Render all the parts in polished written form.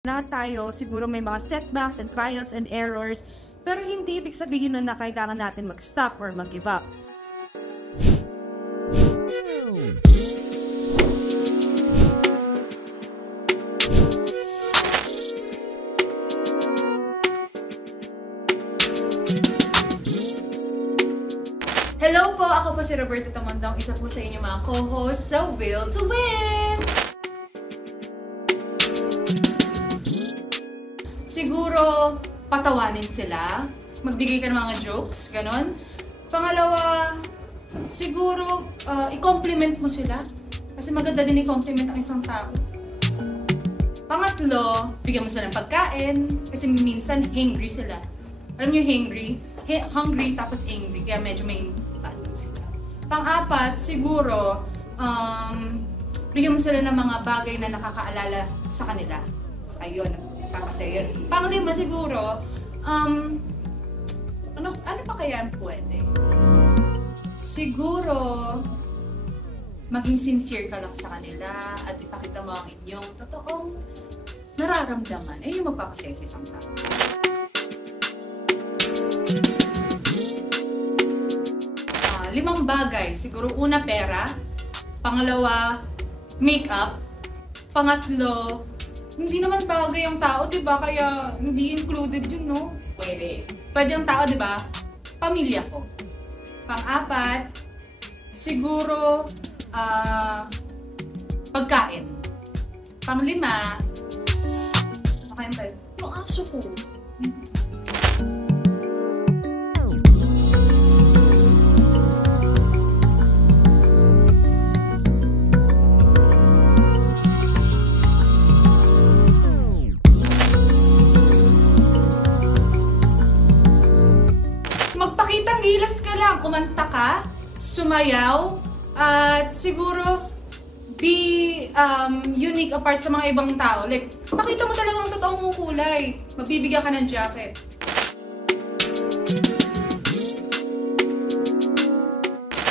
Lahat tayo, siguro may mga setbacks and trials and errors, pero hindi ibig sabihin nun na kailangan natin mag-stop or mag-give up. Hello po! Ako po si Roberta Tamandong, isa po sa inyong mga co-host sa Will to Win! Siguro, patawanin sila, magbigay ka ng mga jokes, ganon. Pangalawa, siguro, i-compliment mo sila. Kasi maganda din i-compliment ang isang tao. Pangatlo, bigyan mo sila ng pagkain. Kasi minsan, hangry sila. Alam niyo hangry? Hungry tapos angry. Kaya medyo may balance sila. Pang-apat, siguro, bigyan mo sila ng mga bagay na nakakaalala sa kanila. Ayun. Papasaya yun. Panglima siguro, ano pa kaya ang pwede? Siguro, maging sincere ka lang sa kanila at ipakita mo ang inyong totoong nararamdaman. Ayun yung magpapasaya sa isang tao. Limang bagay. Siguro una, pera. Pangalawa, makeup. Pangatlo, hindi naman bagay ang tao, diba? Kaya hindi included yun, no? Pwede. Pwede ang tao, diba? Pamilya ko. Pang-apat, siguro, pagkain. Pang-lima, makain tayo. Yung aso ko. Magpakitang gilas ka lang, kumanta ka, sumayaw, at siguro be unique apart sa mga ibang tao. Like, pakita mo talagang totoong mong kulay. Mabibigyan ka ng jacket.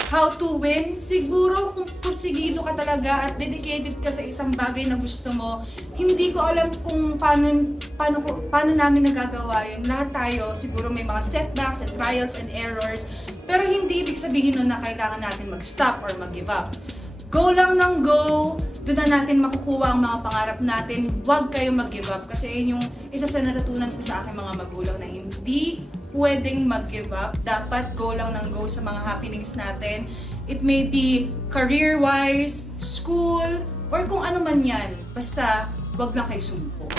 How to win? Siguro kung porsigido ka talaga at dedicated ka sa isang bagay na gusto mo. Hindi ko alam kung paano namin nagagawa yun. Lahat tayo, siguro may mga setbacks and trials and errors. Pero hindi ibig sabihin nun na kailangan natin mag-stop or mag-give up. Go lang ng go. Doon na natin makukuha ang mga pangarap natin. Huwag kayo mag-give up. Kasi yun yung isa sa natutunan ko sa aking mga magulang na hindi pwedeng mag-give up. Dapat go lang ng go sa mga happenings natin. It may be career-wise, school, or kung ano man yan. Basta, wag lang kayo sumuko.